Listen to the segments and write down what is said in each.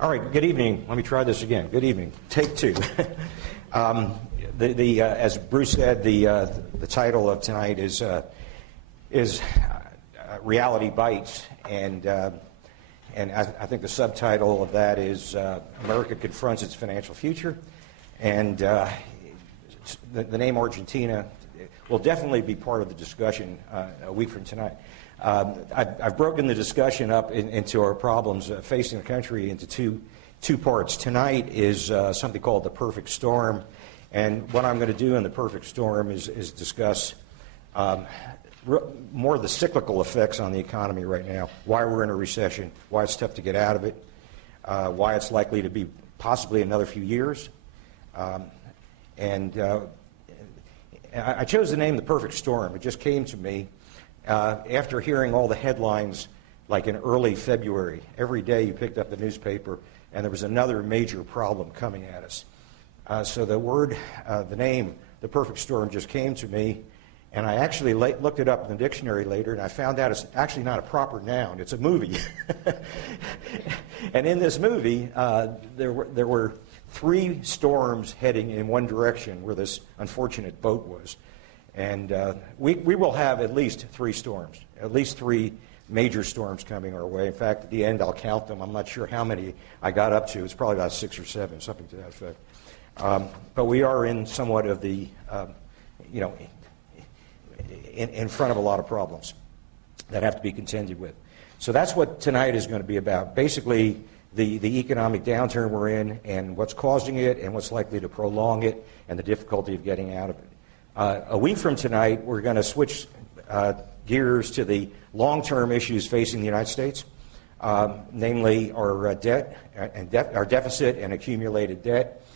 All right, good evening. Let me try this again. Good evening. Take two. As Bruce said, the title of tonight is Reality Bites, and I think the subtitle of that is America Confronts Its Financial Future, and the name Argentina will definitely be part of the discussion a week from tonight. I've broken the discussion up into our problems facing the country into two parts. Tonight is something called the perfect storm, and what I'm going to do in the perfect storm is discuss more of the cyclical effects on the economy right now, why we're in a recession, why it's tough to get out of it, why it's likely to be possibly another few years. I chose the name The Perfect Storm. It just came to me after hearing all the headlines like in early February. Every day you picked up the newspaper and there was another major problem coming at us. So the name The Perfect Storm just came to me, and I actually looked it up in the dictionary later, and I found out it's actually not a proper noun. It's a movie. And in this movie, there were three storms heading in one direction where this unfortunate boat was. And we will have at least three storms, at least three major storms coming our way. In fact, at the end, I'll count them. I'm not sure how many I got up to. It's probably about 6 or 7, something to that effect. But we are in somewhat of the, in front of a lot of problems that have to be contended with. So that's what tonight is going to be about. Basically, the economic downturn we're in and what's causing it and what's likely to prolong it and the difficulty of getting out of it. A week from tonight, we're going to switch gears to the long-term issues facing the United States, namely our debt, our deficit and accumulated debt.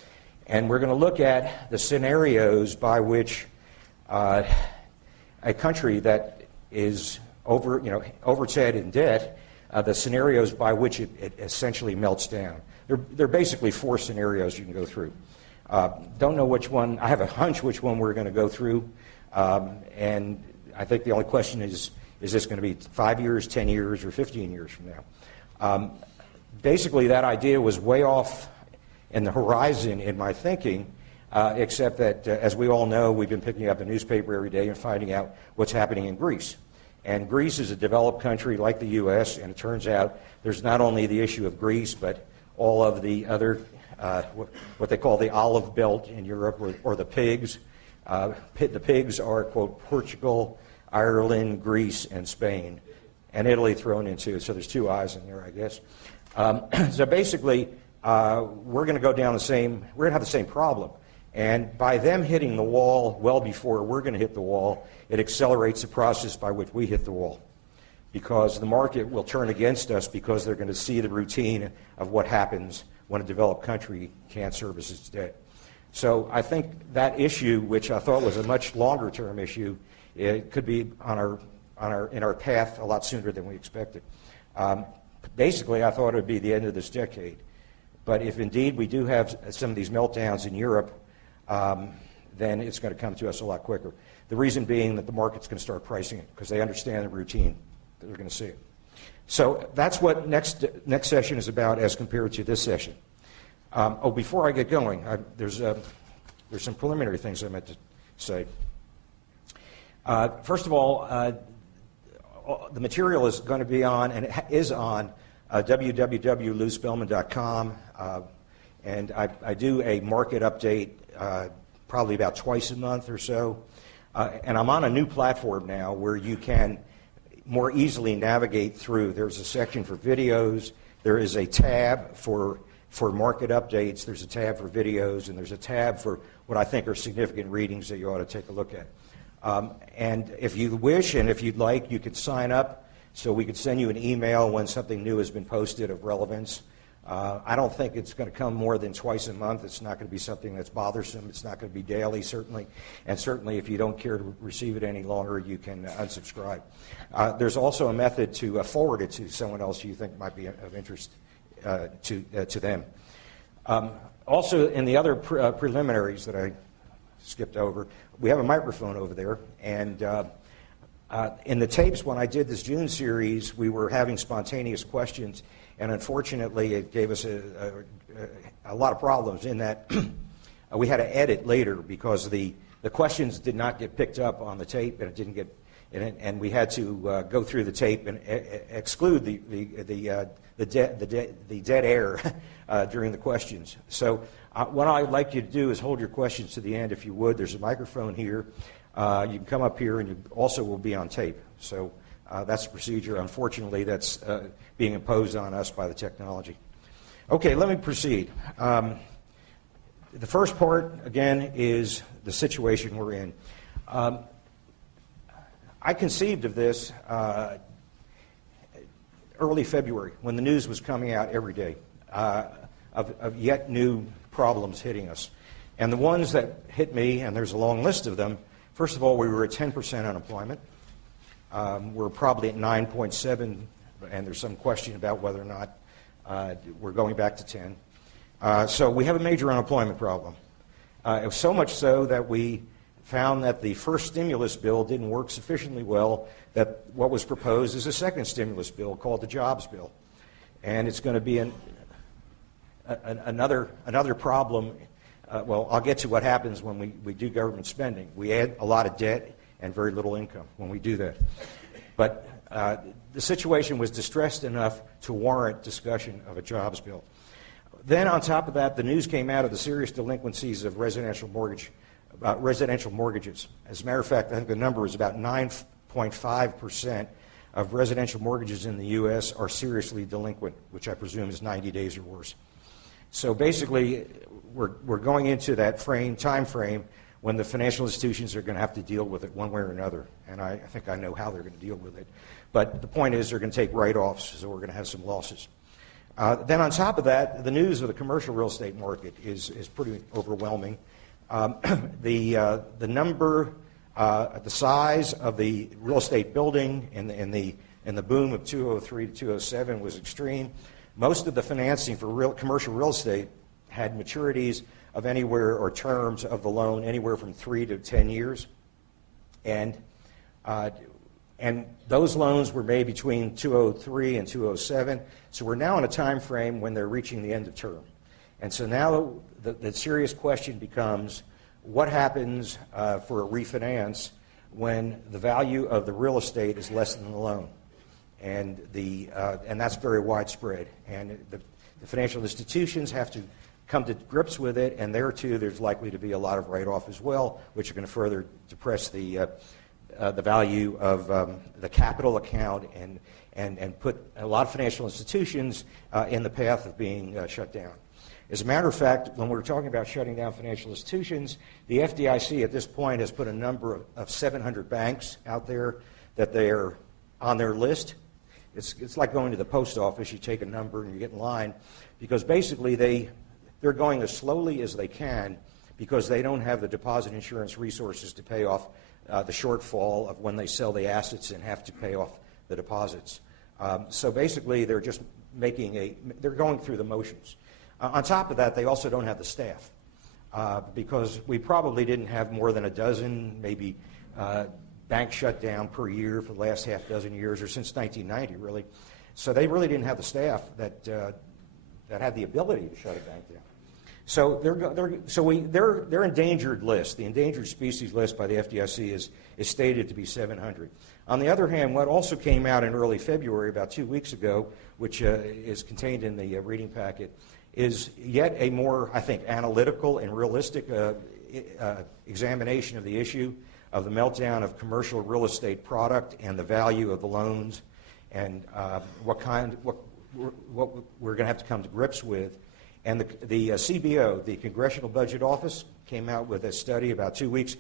And we're going to look at the scenarios by which a country that is over its head in debt, the scenarios by which it essentially melts down. There are basically 4 scenarios you can go through. Don't know which one. I have a hunch which one we're going to go through. And I think the only question is this going to be 5 years, 10 years, or 15 years from now? Basically, that idea was way off in the horizon in my thinking, except that, as we all know, we've been picking up the newspaper every day and finding out what's happening in Greece. And Greece is a developed country like the U.S., and it turns out there's not only the issue of Greece, but all of the other, what they call the olive belt in Europe, or the pigs. The pigs are, quote, Portugal, Ireland, Greece, and Spain, and Italy thrown into it. So there's 2 eyes in there, I guess. So basically, we're going to go down we're going to have the same problem. And by them hitting the wall well before we're going to hit the wall, it accelerates the process by which we hit the wall. Because the market will turn against us because they're going to see the routine of what happens when a developed country can't service its debt. So I think that issue, which I thought was a much longer-term issue, it could be in our path a lot sooner than we expected. Basically, I thought it would be the end of this decade. But if indeed we do have some of these meltdowns in Europe, then it's going to come to us a lot quicker. The reason being that the market's going to start pricing it because they understand the routine that they're going to see it. So that's what next session is about as compared to this session. Before I get going, there's some preliminary things I meant to say. First of all, the material is going to be on, and it is on, www.louspellman.com, and I do a market update probably about twice a month or so, and I'm on a new platform now where you can more easily navigate through. There's a section for videos, there is a tab for market updates, there's a tab for videos, and there's a tab for what I think are significant readings that you ought to take a look at. And if you wish and if you'd like, you could sign up so we could send you an email when something new has been posted of relevance. I don't think it's going to come more than twice a month. It's not going to be something that's bothersome. It's not going to be daily, certainly. And certainly, if you don't care to receive it any longer, you can unsubscribe. There's also a method to forward it to someone else you think might be of interest to them. Also, in the other preliminaries that I skipped over, we have a microphone over there. And in the tapes, when I did this June series, we were having spontaneous questions. and unfortunately it gave us a lot of problems in that we had to edit later because the questions did not get picked up on the tape, and it didn't get, and we had to go through the tape and exclude the dead air during the questions. So what I'd like you to do is hold your questions to the end, if you would. There's a microphone here. You can come up here, and you also will be on tape. So that's the procedure. Unfortunately, that's being imposed on us by the technology. Okay, let me proceed. The first part, again, is the situation we're in. I conceived of this early February, when the news was coming out every day of yet new problems hitting us. And the ones that hit me, and there's a long list of them, first of all, we were at 10% unemployment. We're probably at 9.7, and there's some question about whether or not we're going back to 10. So we have a major unemployment problem. It was so much so that we found that the first stimulus bill didn't work sufficiently well, that what was proposed is a second stimulus bill called the Jobs Bill. And it's going to be another problem. Well, I'll get to what happens when we do government spending. We add a lot of debt and very little income when we do that. But the situation was distressed enough to warrant discussion of a jobs bill. Then on top of that, the news came out of the serious delinquencies of residential mortgages. As a matter of fact, I think the number is about 9.5% of residential mortgages in the U.S. are seriously delinquent, which I presume is 90 days or worse. So basically, we're going into that time frame when the financial institutions are going to have to deal with it one way or another. And I think I know how they're going to deal with it. But the point is they're going to take write-offs, so we're going to have some losses. Then on top of that, the news of the commercial real estate market is pretty overwhelming. The number, the size of the real estate building in the boom of 2003 to 2007 was extreme. Most of the financing for commercial real estate had maturities of anywhere, or terms of the loan, anywhere from 3 to 10 years. And those loans were made between 2003 and 2007. So we're now in a time frame when they're reaching the end of term. And so now the serious question becomes, what happens for a refinance when the value of the real estate is less than the loan? And that's very widespread. And the financial institutions have to come to grips with it, and there too there's likely to be a lot of write-off as well, which are going to further depress the value of the capital account and put a lot of financial institutions in the path of being shut down. As a matter of fact, when we're talking about shutting down financial institutions, the FDIC at this point has put a number of 700 banks out there that they're on their list. It's like going to the post office. You take a number and you get in line, because basically they're going as slowly as they can because they don't have the deposit insurance resources to pay off the shortfall of when they sell the assets and have to pay off the deposits. So basically they're just they're going through the motions. On top of that, they also don't have the staff because we probably didn't have more than a dozen, maybe banks shut down per year for the last half dozen years, or since 1990, really. So they really didn't have the staff that had the ability to shut a bank down. So their endangered list, the endangered species list by the FDIC, is stated to be 700. On the other hand, what also came out in early February, about 2 weeks ago, which is contained in the reading packet, is yet a more, I think, analytical and realistic examination of the issue of the meltdown of commercial real estate product and the value of the loans, and what we're going to have to come to grips with. And the CBO, the Congressional Budget Office, came out with a study about 2 weeks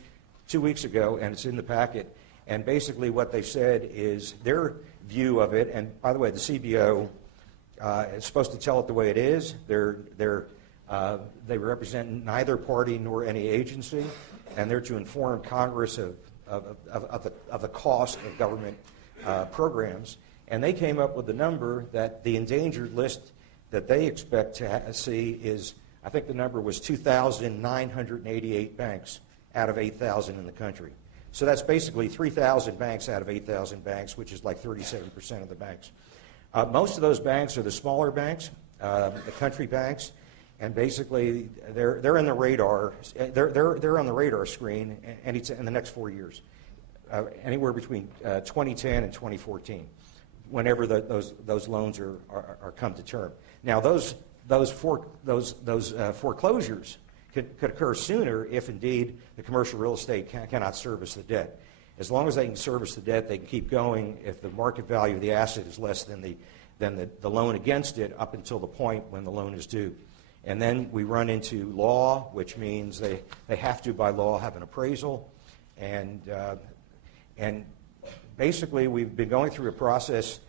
ago, and it's in the packet. And basically what they said is their view of it, and by the way, the CBO is supposed to tell it the way it is. They represent neither party nor any agency, and they're to inform Congress of the cost of government programs. And they came up with the number that the endangered list that they expect to see is, I think the number was 2,988 banks out of 8,000 in the country. So that's basically 3,000 banks out of 8,000 banks, which is like 37% of the banks. Most of those banks are the smaller banks, the country banks, and basically they're in the radar. They're on the radar screen in the next 4 years, anywhere between 2010 and 2014, whenever those loans are come to term. Now those foreclosures could occur sooner if indeed the commercial real estate cannot service the debt. As long as they can service the debt, they can keep going if the market value of the asset is less than the loan against it up until the point when the loan is due. And then we run into law, which means they have to, by law, have an appraisal. And basically, we've been going through a process.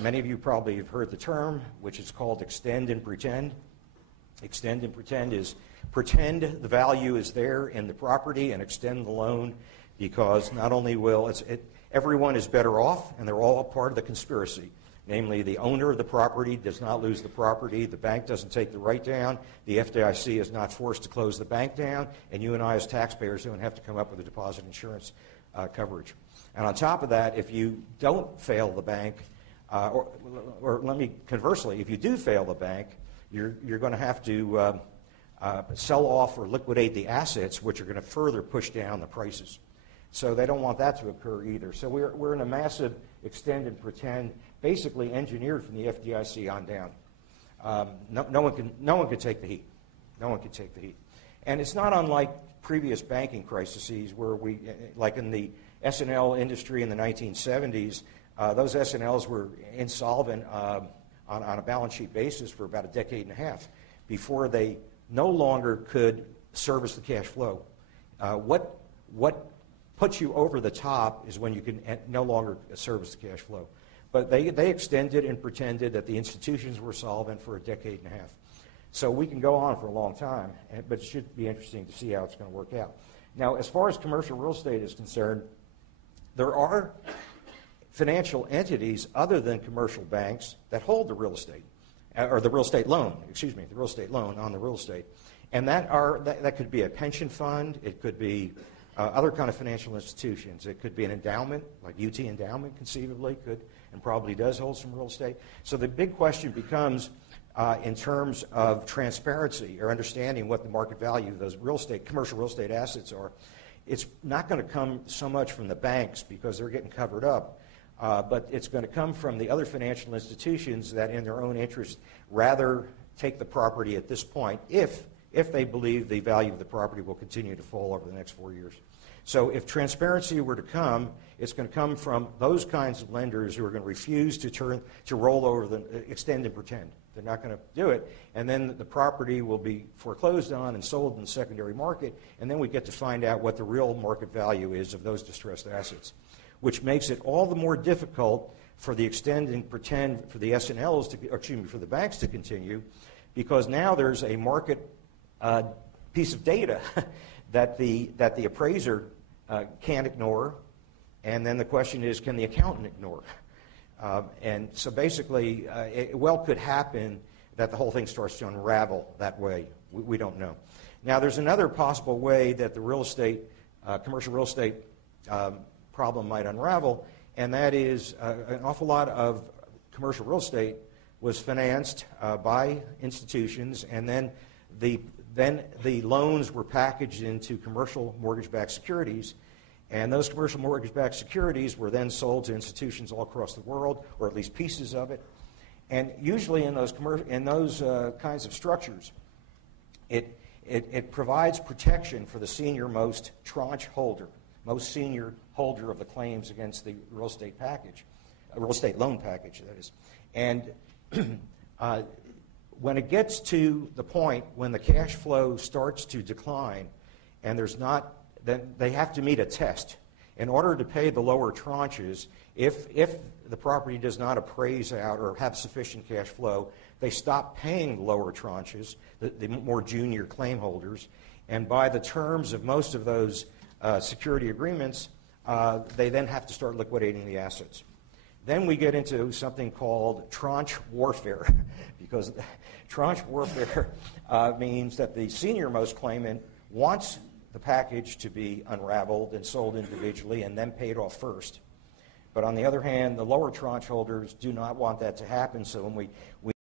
Many of you probably have heard the term, which is called extend and pretend. Extend and pretend is pretend the value is there in the property and extend the loan, because not only will everyone is better off, and they're all a part of the conspiracy. Namely, the owner of the property does not lose the property, the bank doesn't take the write down, the FDIC is not forced to close the bank down, and you and I as taxpayers don't have to come up with a deposit insurance coverage. And on top of that, if you don't fail the bank, or let me conversely, if you do fail the bank, you're going to have to sell off or liquidate the assets, which are going to further push down the prices. So they don't want that to occur either. So we're in a massive extend and pretend, basically engineered from the FDIC on down. No one can take the heat. No one can take the heat. And it's not unlike previous banking crises where like in the S&L industry in the 1970s, those S&Ls were insolvent on a balance sheet basis for about a decade and a half before they no longer could service the cash flow. What puts you over the top is when you can no longer service the cash flow. But they extended and pretended that the institutions were solvent for a decade and a half. So we can go on for a long time, but it should be interesting to see how it's going to work out. Now, as far as commercial real estate is concerned, there are financial entities other than commercial banks that hold the real estate, or the real estate loan, the real estate loan on the real estate. And that could be a pension fund, it could be other kind of financial institutions. It could be an endowment, like UT Endowment conceivably could and probably does hold some real estate. So the big question becomes in terms of transparency or understanding what the market value of those commercial real estate assets are. It's not going to come so much from the banks because they're getting covered up, but it's going to come from the other financial institutions that in their own interest rather take the property at this point if they believe the value of the property will continue to fall over the next 4 years. So if transparency were to come, it's going to come from those kinds of lenders who are going to refuse to roll over, extend and pretend. They're not going to do it. And then the property will be foreclosed on and sold in the secondary market, and then we get to find out what the real market value is of those distressed assets, which makes it all the more difficult for the extend and pretend for the S&Ls, for the banks to continue, because now there's a market piece of data that the appraiser can't ignore, and then the question is, can the accountant ignore? And so basically, it well could happen that the whole thing starts to unravel that way. We don't know. Now, there's another possible way that the real estate, commercial real estate problem might unravel, and that is an awful lot of commercial real estate was financed by institutions, and then the loans were packaged into commercial mortgage-backed securities, and those commercial mortgage-backed securities were then sold to institutions all across the world, or at least pieces of it. And usually in those kinds of structures, it provides protection for the senior-most tranche holder, most senior holder of the claims against the real estate package, a real estate loan package, that is. And when it gets to the point when the cash flow starts to decline and then they have to meet a test. In order to pay the lower tranches, if the property does not appraise out or have sufficient cash flow, they stop paying the lower tranches, the more junior claim holders, and by the terms of most of those security agreements, they then have to start liquidating the assets. Then we get into something called tranche warfare, because tranche warfare means that the senior-most claimant wants the package to be unraveled and sold individually and then paid off first. But on the other hand, the lower tranche holders do not want that to happen. So when we